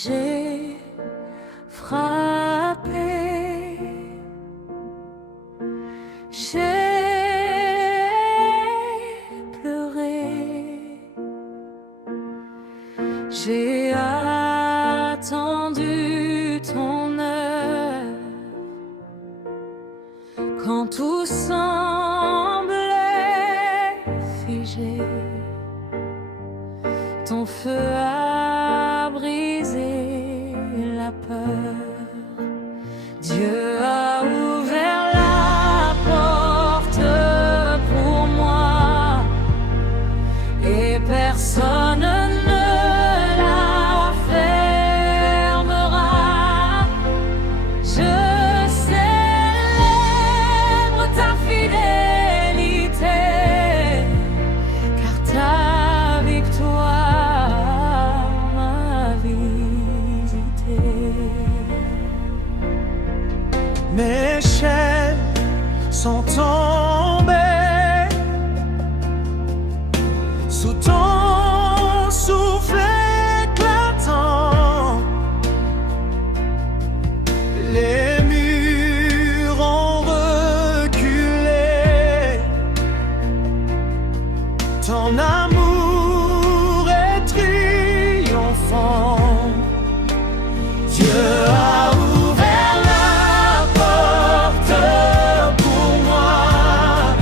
J'ai frappé, j'ai pleuré, j'ai attendu ton heure quand tout semblait figé. Ton feu a brisé la peur. Dieu a ouvert la porte pour moi et personne ne la fermera. Je célèbre ta fidélité, car ta victoire m'a visité. Mes chaînes sont tombées sous ton souffle éclatant. Les murs ont reculé. Ton amour est triomphant. Dieu a ouvert la porte pour moi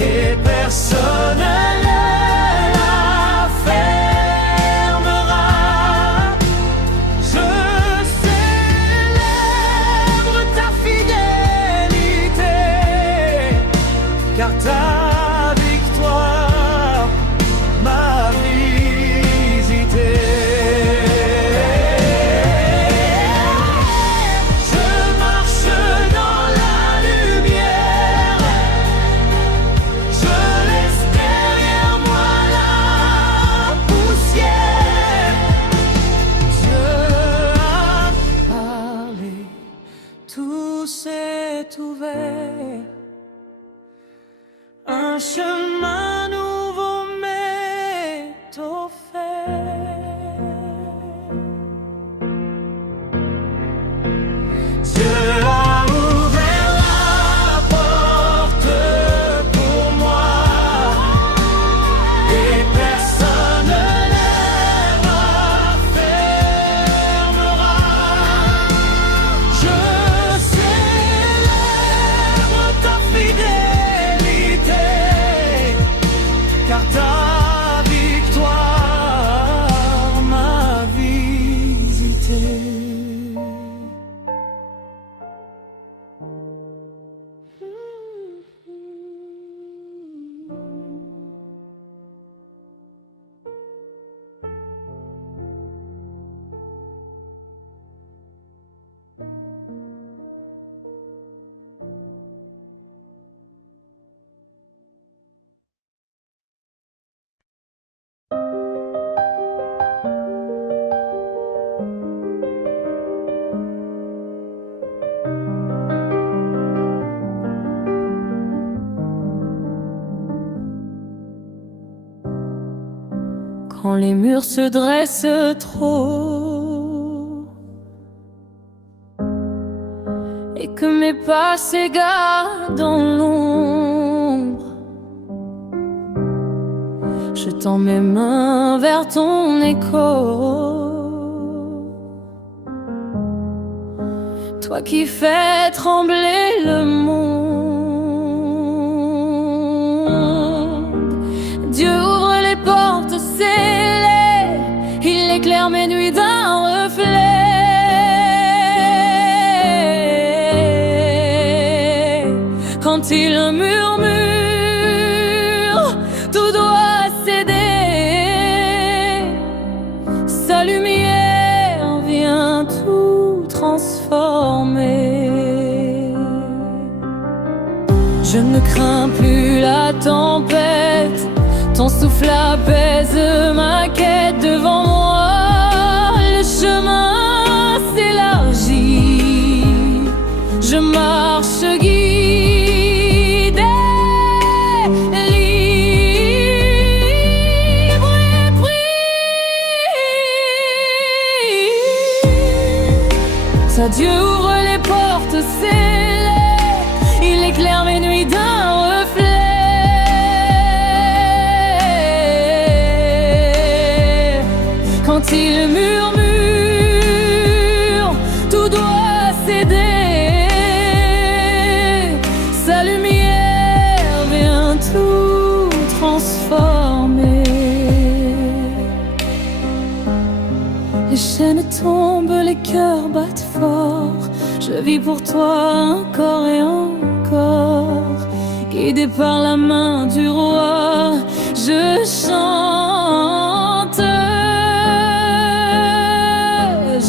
et personne ne la fermera. Je célèbre ta fidélité, car ta victoire m'a visité. Je marche dans la lumière, je laisse derrière moi la poussière. Dieu a parlé, tout s'est ouvert. Un chemin nouveau m'est offert. Dieu a ouvert la porte pour moi et personne ne la fermera. Je célèbre ta fidélité, car ta victoire m'a visité. Quand les murs se dressent trop et que mes pas s'égarent dans l'ombre, je tends mes mains vers ton écho. Toi qui fais trembler le monde, Dieu ouvre les portes scellées, il éclaire mes nuits d'un reflet. Quand il murmure, tout doit céder. Sa lumière vient tout transformer. Je ne crains plus la tempête, ton souffle apaise ma quête. Devant moi, le chemin s'élargit. Je marche guidée, libre et prise. Ta Dieu ouvre les portes scellées, il éclaire mes nuits d'un reflet. Quand il murmure, tout doit céder. Sa lumière vient tout transformer. Les chaînes tombent, les cœurs battent fort. Je vis pour toi encore et encore. Guidé par la main du roi, je chante.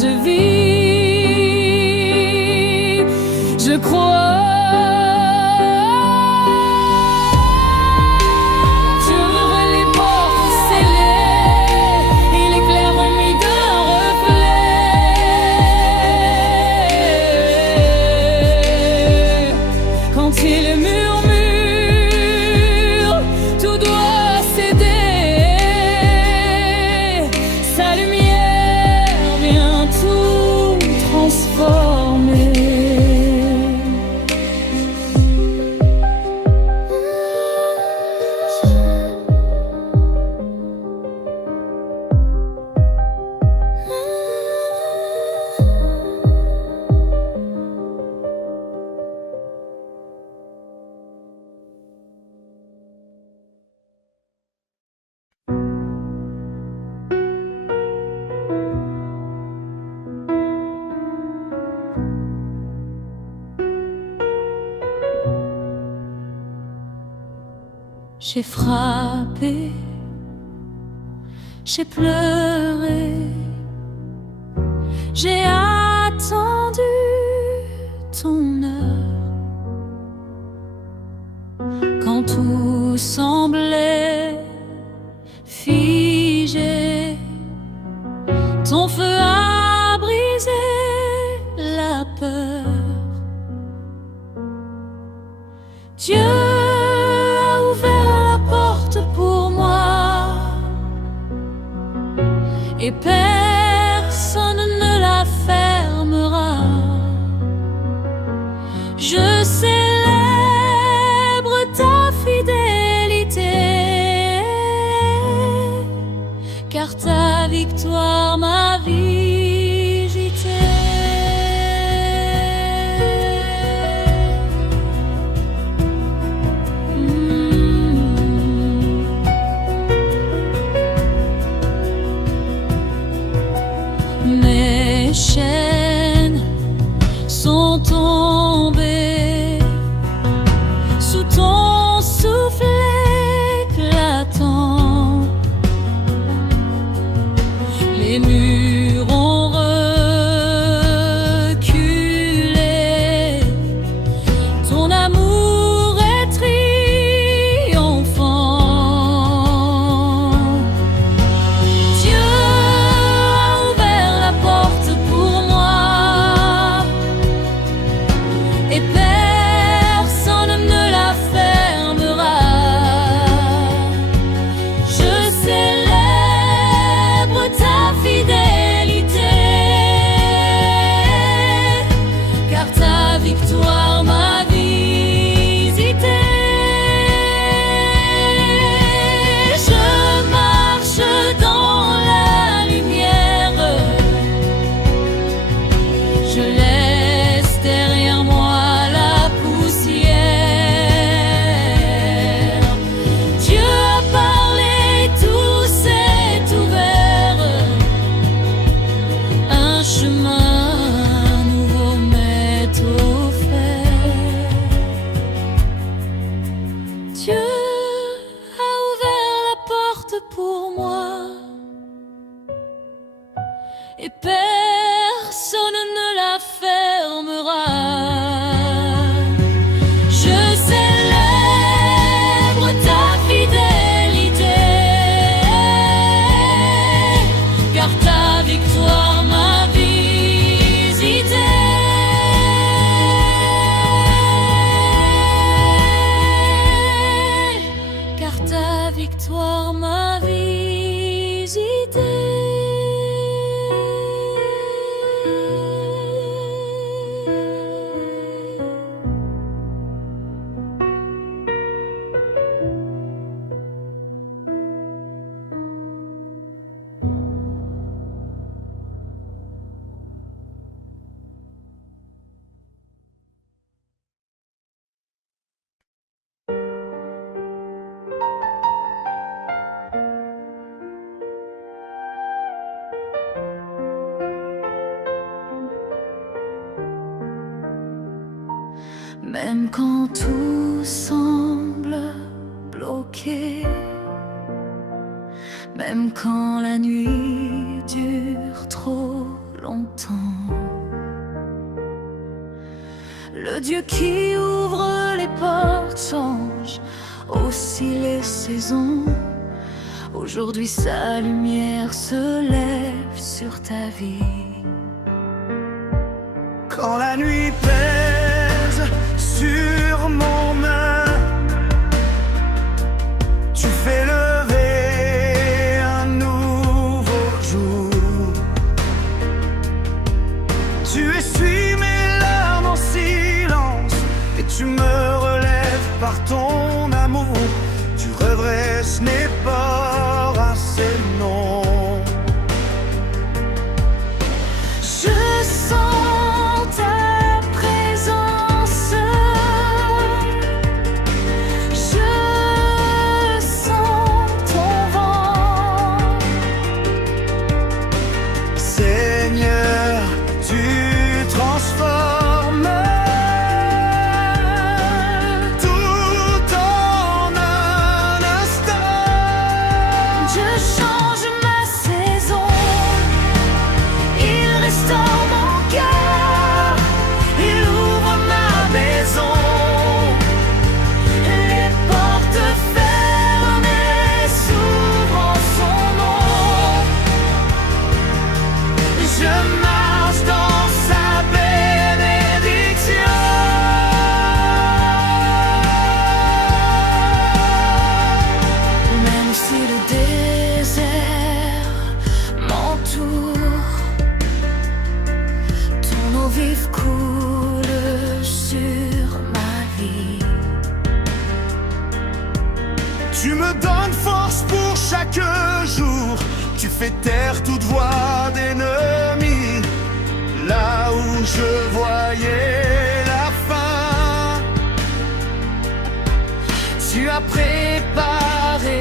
Je vis, je crois. J'ai frappé, j'ai pleuré, j'ai attendu ton heure. Quand tout semblait figé, ton feu a brisé la peur. Dieu et personne ne la fermera. Je célèbre ta fidélité, car ta victoire m'a visité. Mes chaînes sont tombées sous ton souffle éclatant. Les murs ont reculé. Ton amour est triomphant. Dieu et personne ne la fermera. Je célèbre ta fidélité, car ta victoire m'a visité. Je marche dans la lumière, je laisse derrière moi pour moi, et personne ne la fermera. Je célèbre ta fidélité, car ta victoire m'a visité. Car ta victoire m'a visité. même quand tout semble bloqué, même quand la nuit dure trop longtemps. Le Dieu qui ouvre les portes change aussi les saisons. Aujourd'hui sa lumière se lève sur ta vie. Quand la nuit pèse sur mon main, tu fais lever un nouveau jour. Tu essuies mes larmes en silence et tu me relèves par ton amour. Tu redresses mes pas assez non. Je sens ta présence, je sens ton vent. Seigneur, tu transformes tout en un instant. Je change ma saison, il restaure mon cœur, il ouvre ma maison. Les portes fermées s'ouvrent en son nom. Je marche dans sa bénédiction. Même si le désert m'entoure, ton eau vive coule sur ma vie. Tu me donnes force pour chaque jour. Tu fais taire toute voix d'ennemi. Là où je voyais la fin, tu as préparé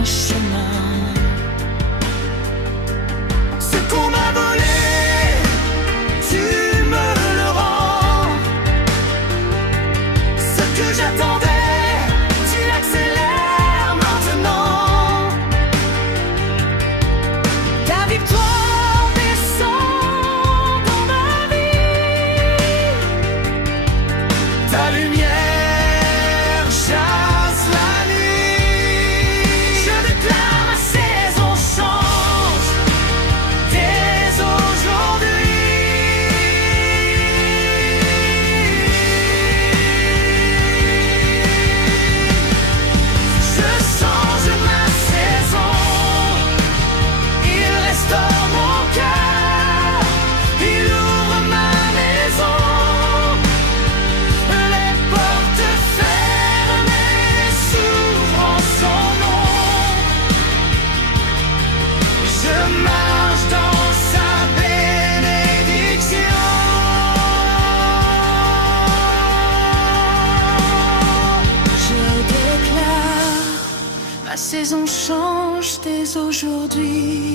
Un chemin, ce qu'on m'a volé. Tu me le rends. Ce que j'attendais, tu l'accélères maintenant. ta victoire descend dans ma vie. Ta lumière chasse la nuit. Je déclare ma saison change dès aujourd'hui. Je change ma saison, il restaure mon cœur, il ouvre ma maison. Les portes fermées s'ouvrent en son nom. Je marche dans sa bénédiction. Je déclare, ma saison change dès aujourd'hui.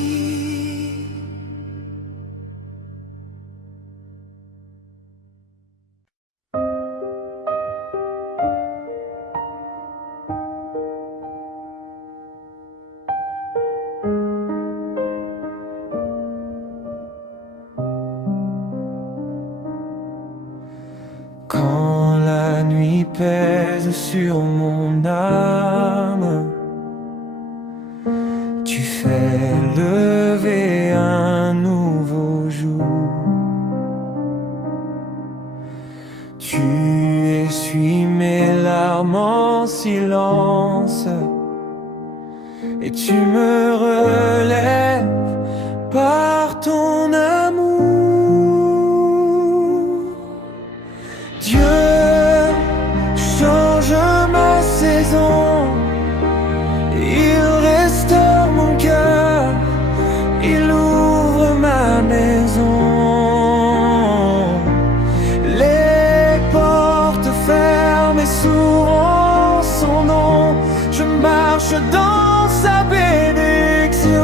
Quand la nuit pèse sur mon âme, tu fais lever un nouveau jour. Tu essuies mes larmes en silence et tu me relèves par ton amour. Dieu change ma saison, il restaure mon cœur, il ouvre ma maison. Les portes fermées s'ouvrent en son nom. Je marche dans sa bénédiction.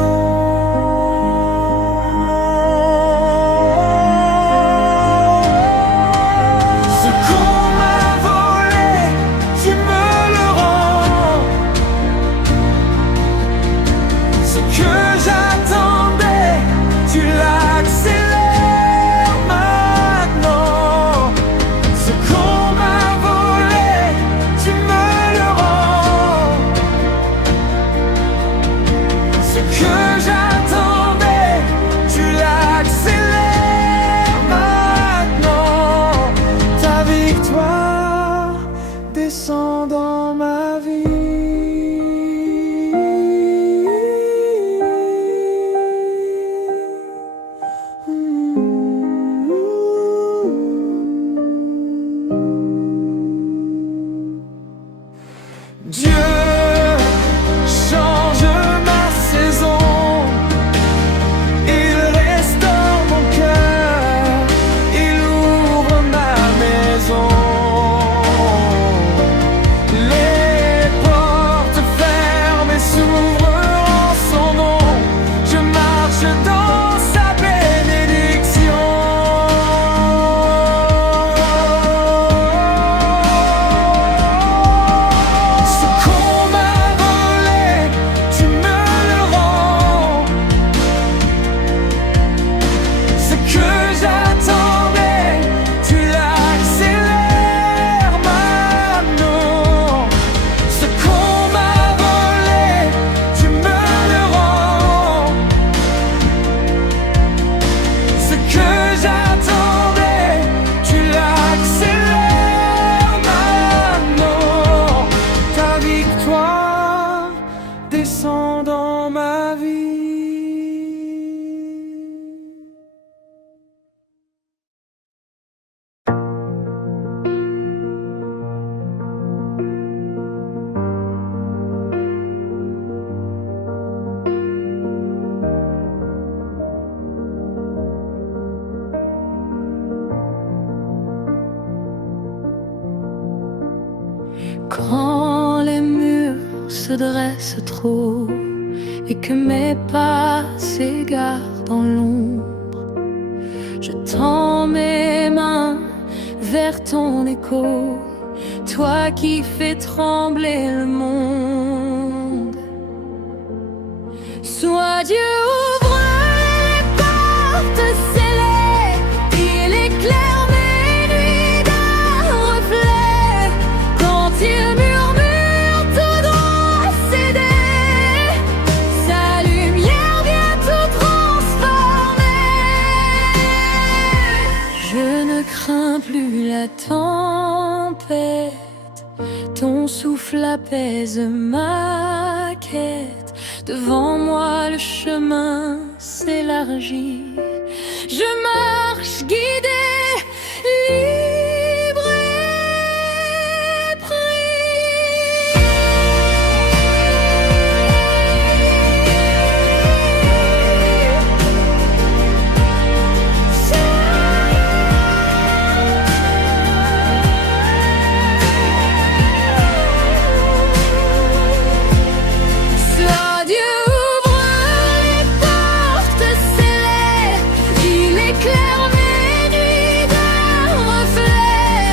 Quand les murs se dressent trop et que mes pas s'égarent dans l'ombre, je tends mes mains vers ton écho, toi qui fais trembler le monde. Sois Dieu, ouvre les portes scellées, il éclaire mes nuits d'un reflet. Quand il murmure, tout doit céder, sa lumière vient tout transformer. Je ne crains plus la tempête, ton souffle apaise ma quête. Devant moi le chemin s'élargit, je marche guidée, libre et prise. Sois Dieu, ouvre les portes scellées, il éclaire mes nuits d'un reflet.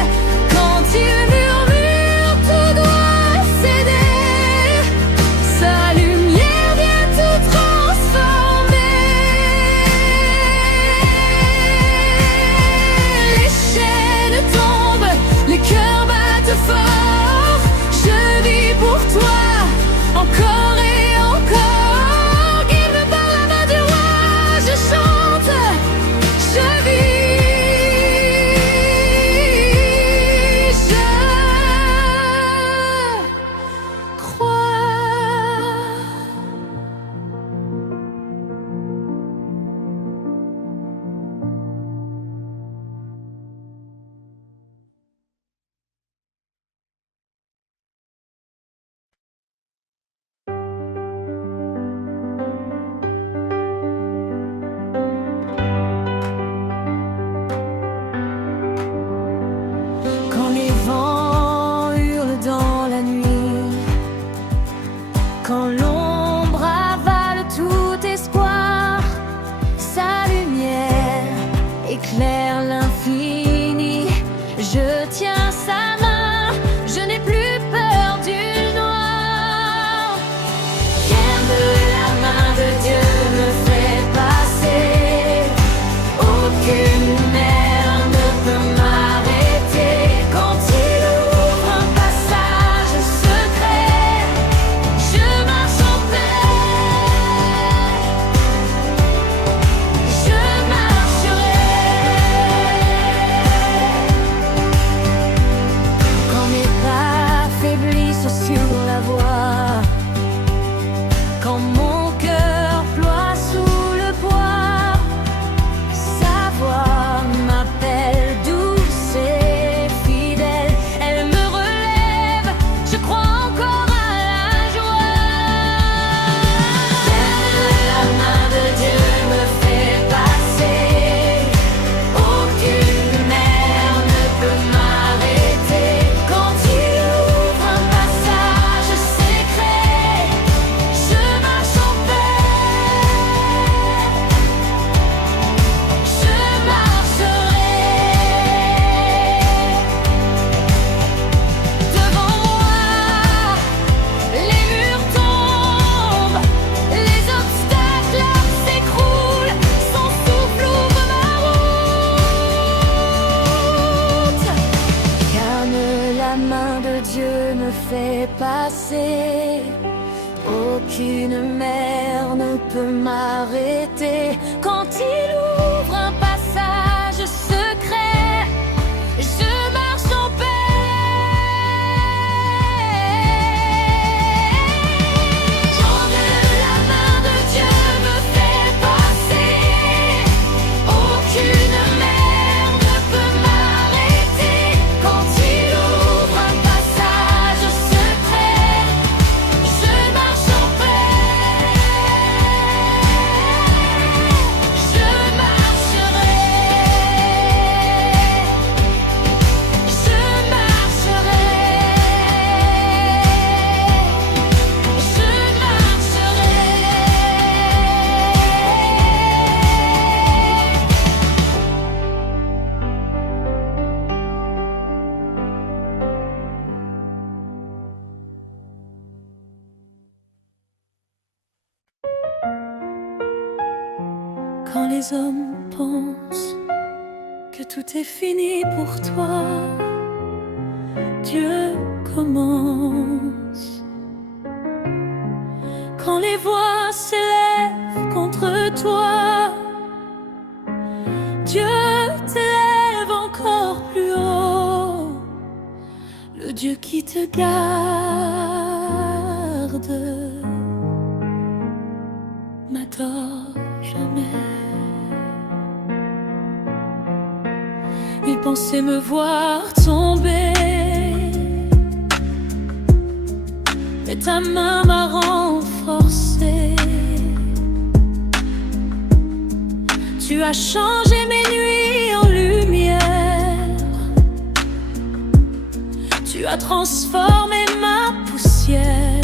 Quand il murmure, tout doit céder, sa lumière vient tout transformer. Les chaînes tombent, les cœurs battent fort. Je vis pour toi, encore et encore. Guide-me par la main du roi, je chante, je vis, je crois. Quand les vents hurlent dans la nuit, quand l'ombre avale tout espoir, sa lumière éclaire l'infini. Je tiens sa main, je n'ai plus peur du noir. Rien de la main de Dieu me fait passer, aucune mer ne peut m'arrêter. Quand il ouvre un passage secret, je marche en paix, je marcherai. Quand mes pas faiblissent sur la voie, quand mon cœur ploie sous le poids, sa voix m'appelle douce et fidèle. Elle me relève, je crois encore à la joie. La main de Dieu me fait passer, aucune mer ne peut m'arrêter. Quand il ouvre un passage secret, je marche en paix, je marcherai. Devant moi, les murs tombent, les obstacles s'écroulent, son souffle ouvre ma route. Car la main de Dieu me fait passer, aucune mer ne peut m'arrêter. Quand il ouvre un passage secret, je marche en paix. Quand la main de Dieu me fait passer, aucune mer ne peut m'arrêter. Quand il ouvre un passage secret, je marche en paix. les hommes pensent que tout est fini pour toi, Dieu commence. Quand les voix s'élèvent contre toi, Dieu t'élève encore plus haut. Le Dieu qui te garde m'adore jamais. Il pensait me voir tomber, mais ta main m'a renforcé. Tu as changé mes nuits en lumière. Tu as transformé ma poussière.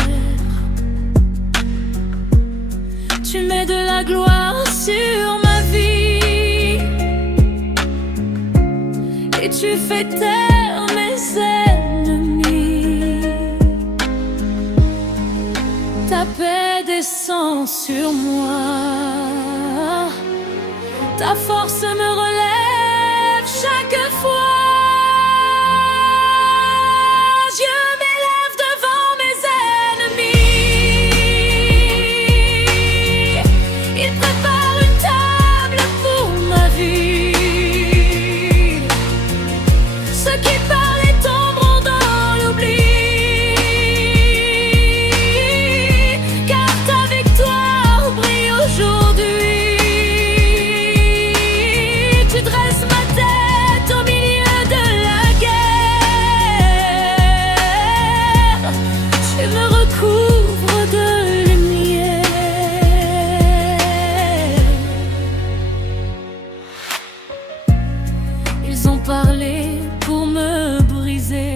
Tu mets de la gloire sur ma vie et tu fais taire mes ennemis. Ta paix descend sur moi. Ta force me relève chaque fois. Je m'élève devant mes ennemis. Il prépare une table pour ma vie. Ceux qui parlaient tomberont dans l'oubli, car ta victoire brille aujourd'hui. Parler pour me briser,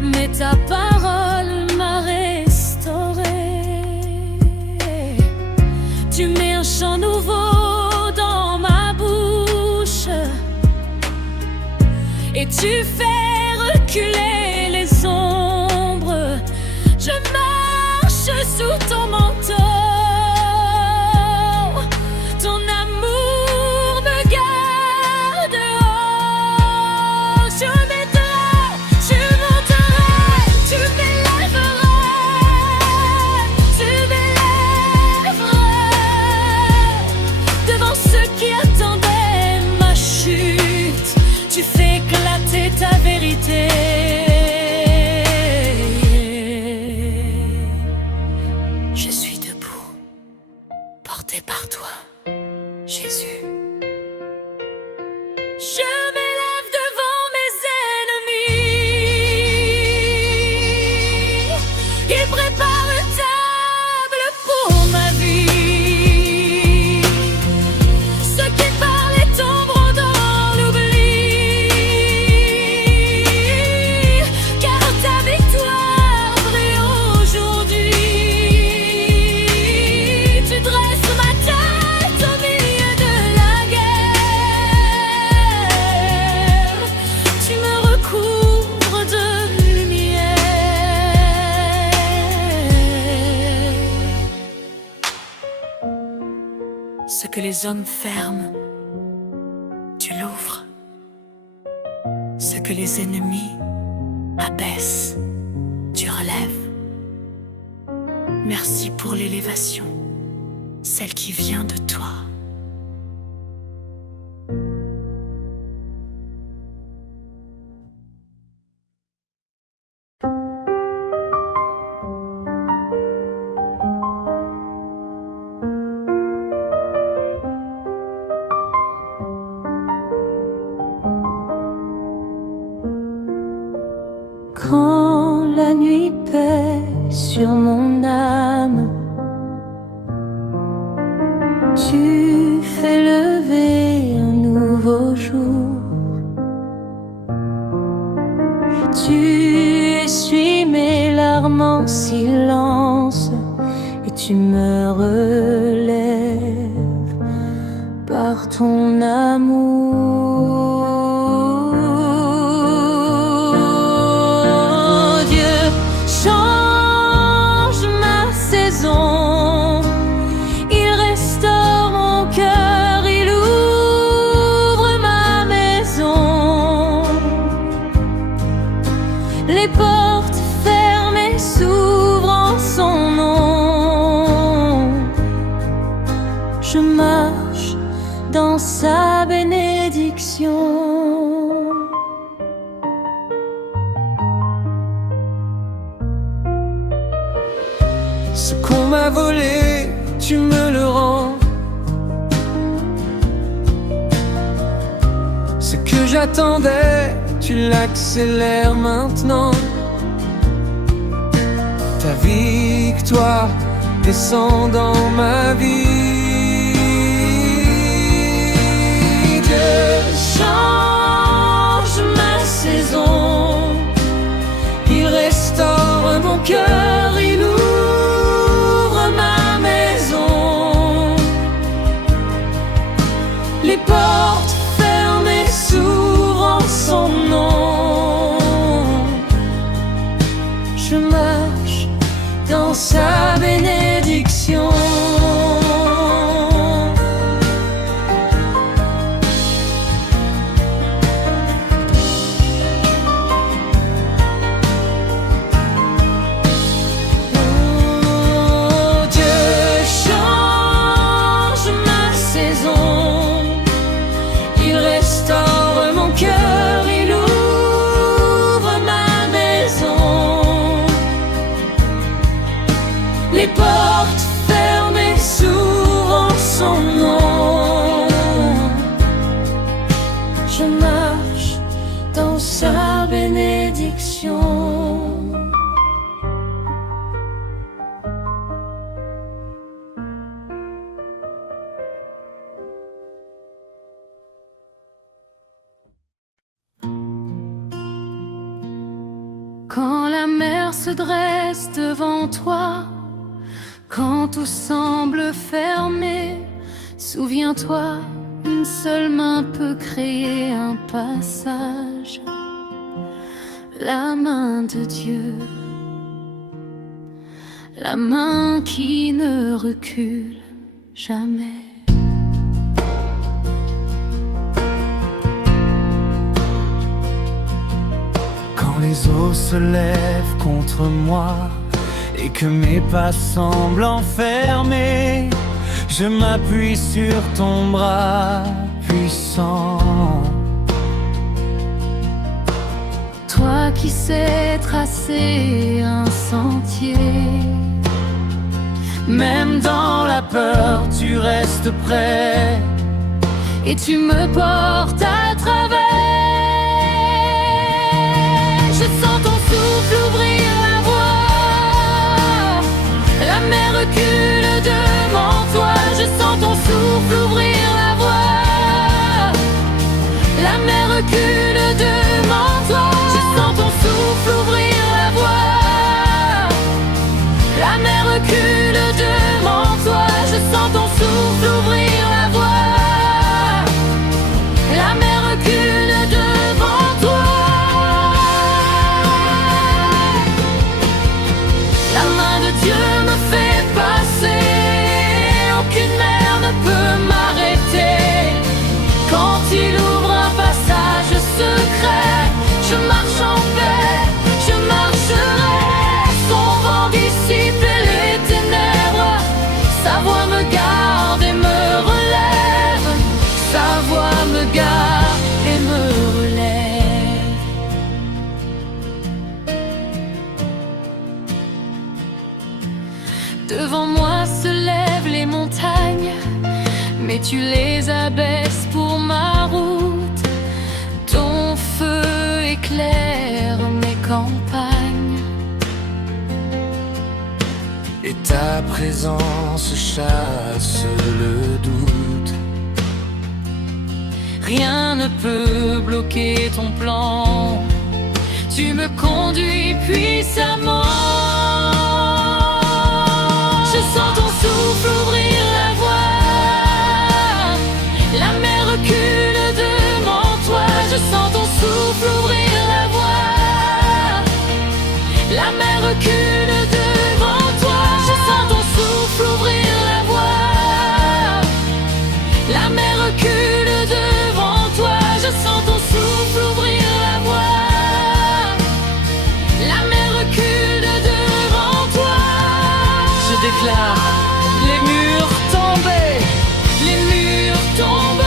mais ta parole m'a restauré. Tu mets un chant nouveau dans ma bouche et tu fais reculer les ombres. Je marche sous ton manteau. Ta vérité, je suis debout, porté par toi, Jésus. Je m'élève devant mes ennemis. Il prépare une table pour ma vie. Ceux qui parlaient tomberont dans l'oubli. Ce que les hommes ferment, tu l'ouvres. Ce que les ennemis abaissent, tu relèves. Merci pour l'élévation, celle qui vient de toi. Quand la nuit pèse sur mon âme, tu fais lever un nouveau jour. Tu essuies mes larmes en silence et tu me relèves par ton amour. Change ma saison, il reste dans sa bénédiction. Ce qu'on m'a volé, tu me le rends. Ce que j'attendais, tu l'accélères maintenant. Ta victoire descend dans ma vie. Dieu change ma saison, il restaure mon cœur, il ouvre ma maison. Les portes fermées s'ouvrent en son nom. Je marche dans sa bénédiction. Les portes fermées s'ouvrent en son nom. Je marche dans sa bénédiction. Quand la mer se dresse devant toi, quand tout semble fermé, souviens-toi, une seule main peut créer un passage. La main de Dieu, la main qui ne recule jamais. Quand les eaux se lèvent contre moi et que mes pas semblent enfermés, je m'appuie sur ton bras puissant. Toi qui sais tracer un sentier, même dans la peur, tu restes prêt et tu me portes à travers. Je sens ton souffle ouvrir la voie, la mer recule devant toi. Je sens ton souffle ouvrir la voie, la mer recule devant toi. Je sens ton souffle ouvrir la voie, la mer recule devant toi. Je sens ton souffle ouvrir la voie, la mer recule devant toi. La main de Dieu me fait passer, aucune mer ne peut m'arrêter. Quand il ouvre un passage secret, je marche en paix, je marcherai. Son vent dissipe les ténèbres, sa voix me garde et me relève. Sa voix me garde et me relève. Devant moi se lèvent les montagnes, mais tu les abaisses pour ma route. Ton feu éclaire mes campagnes et ta présence chasse le doute. Rien ne peut bloquer ton plan, tu me conduis puissamment. Je sens ton souffle ouvrir la voie, la mer recule devant toi. Je sens ton souffle ouvrir la voie, la mer recule devant toi. Je sens ton souffle ouvrir la voie, la mer recule devant toi. Je sens ton souffle ouvrir la voie, la mer recule devant toi. Je déclare les murs tombés, Les murs tombent.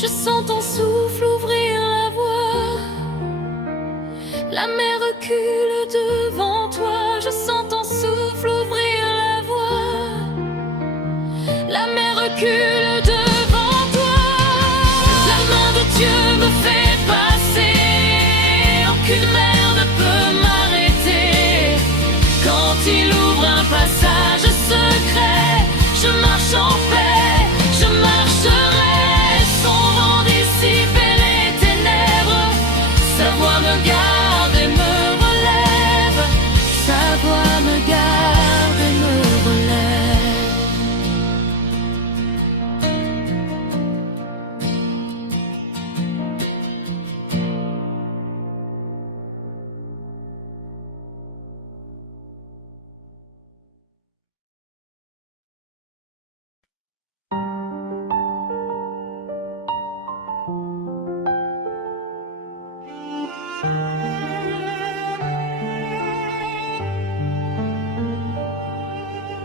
Je sens ton souffle ouvrir la voie. La mer recule devant toi. Je sens ton souffle ouvrir la voie. La mer recule devant toi. La main de Dieu me fait passer. Aucune mer ne peut m'arrêter. Quand il ouvre un passage secret, je marche en paix, je marcherai. Son vent dissiper les ténèbres. Sa voix me garde et me relève. Sa voix me garde et me relève.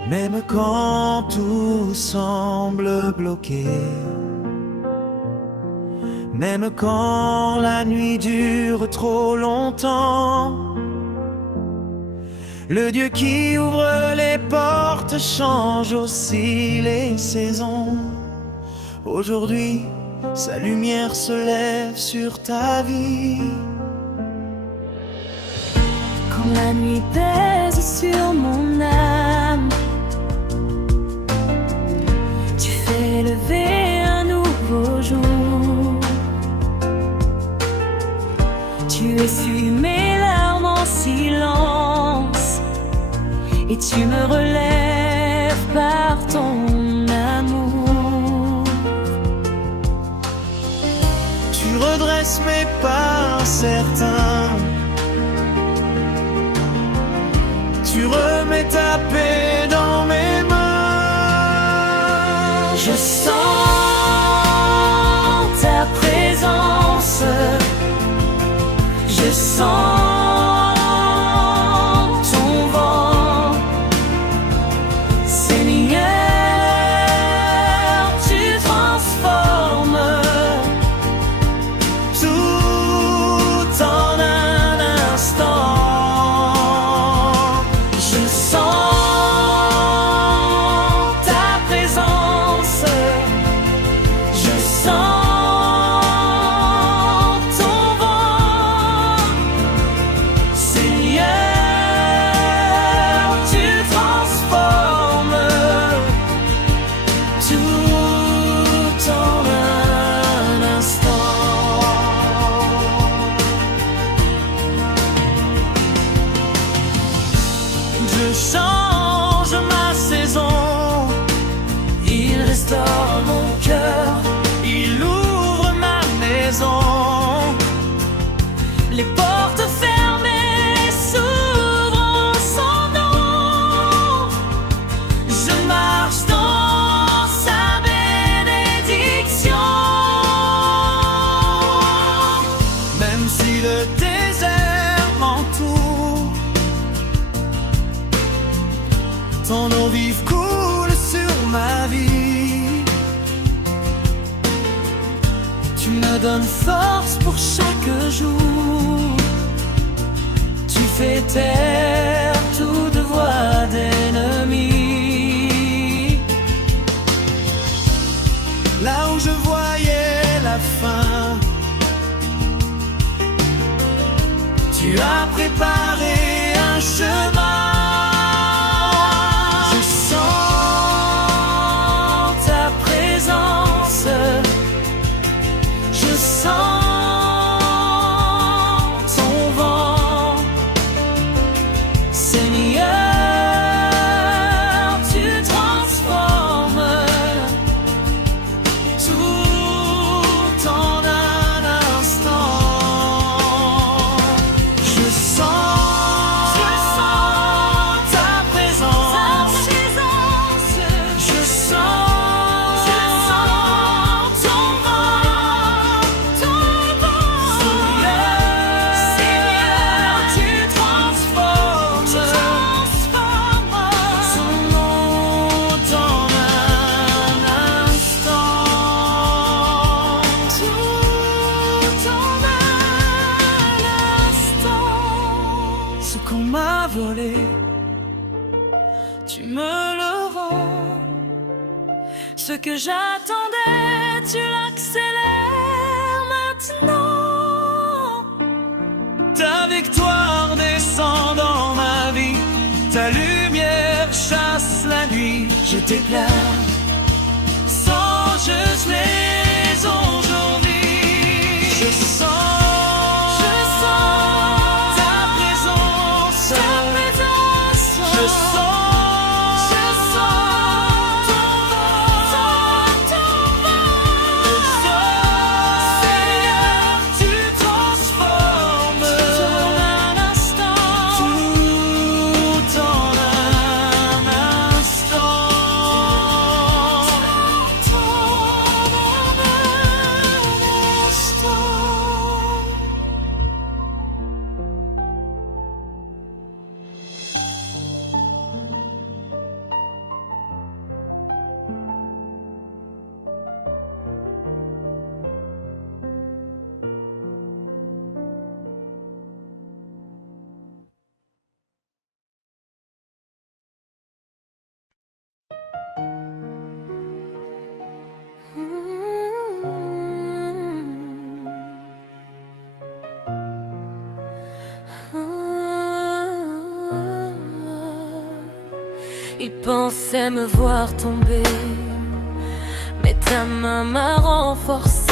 Même quand tout semble bloqué, même quand la nuit dure trop longtemps, le Dieu qui ouvre les portes change aussi les saisons. Aujourd'hui, sa lumière se lève sur ta vie. Quand la nuit pèse sur mon âme, tu fais lever un nouveau jour. Tu essuies mes larmes en silence et tu me relèves par ton amour. Tu redresses mes pas incertains. Tu remets ta paix dans mes mains. Je sens ta présence. Je sens ton vent. Seigneur, tu transformes Tout en un instant. Je sens ta présence. Je sens ton vent. Seigneur, tu transformes tout en un instant. Je change ma saison. Il restaure mon cœur. Il ouvre ma maison. Les portes fermées s'ouvrent en son nom. Je marche dans sa bénédiction. Même si le désert m'entoure, ton eau vive coule sur ma vie. Tu me donnes force pour chaque jour. Tu fais taire toute voix d'ennemi. Là où je voyais la fin, tu as préparé un chemin. Je sens ta présence. Je sens ton vent. Seigneur, tu transformes tout en un instant. Je sens que j'attendais, tu l'accélères maintenant. Ta victoire descend dans ma vie, ta lumière chasse la nuit. Je t'éclaire sans je l'ai aujourd'hui. Je sens ta présence. Je sens Il pensait me voir tomber, mais ta main m'a renforcé.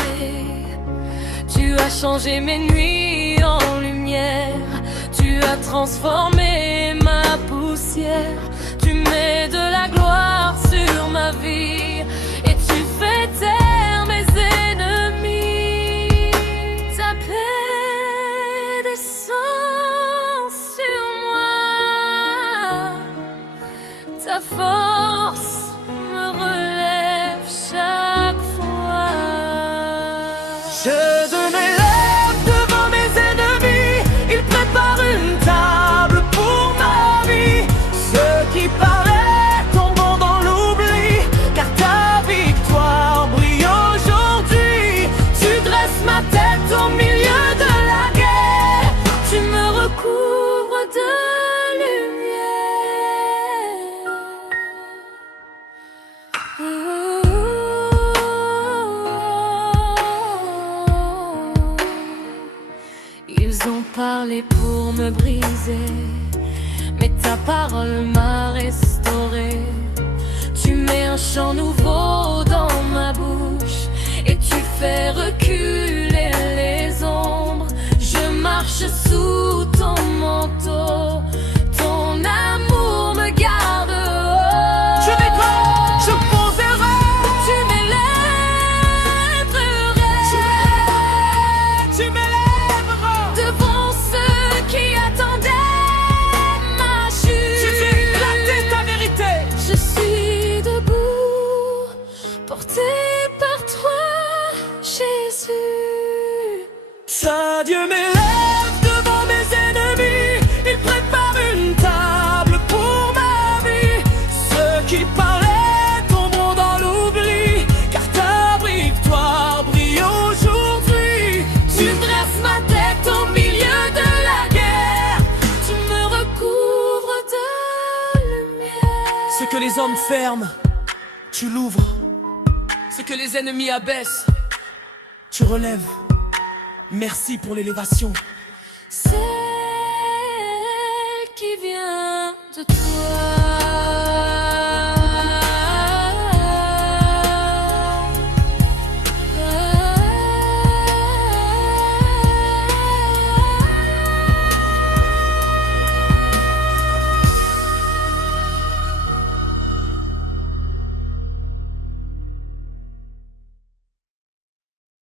Tu as changé mes nuits en lumière, tu as transformé ma poussière. Tu mets de la gloire sur ma vie et tu fais taire mes ennemis. Ta paix descend sur moi, ta force me relève chaque fois. Je m'élève devant mes ennemis, ils préparent une table pour ma vie. Ceux qui parlaient tomberont dans l'oubli, car ta victoire brille aujourd'hui. Tu dresses ma tête au milieu de la guerre, Tu me recouvres de Ils ont parlé pour me briser, mais ta parole m'a restauré. Tu mets un chant nouveau dans ma bouche et tu fais reculer les ombres. Je marche sous ton manteau, ton amour me garde haut. je déclare, je poserai. Tu m'élèveras devant ceux qui attendaient ma chute. Tu fais éclater ta vérité. Je suis debout, porté par toi, Jésus. Ça, Dieu m'élève devant mes ennemis, il prépare une table pour ma vie. Ceux qui parlaient tomberont dans l'oubli, car ta victoire brille aujourd'hui. Tu dresses ma tête au milieu de la guerre, tu me recouvres de lumière. Ce que les hommes ferment, tu l'ouvres. Ce que les ennemis abaissent, tu relèves. Merci pour l'élévation. Celle qui vient de toi.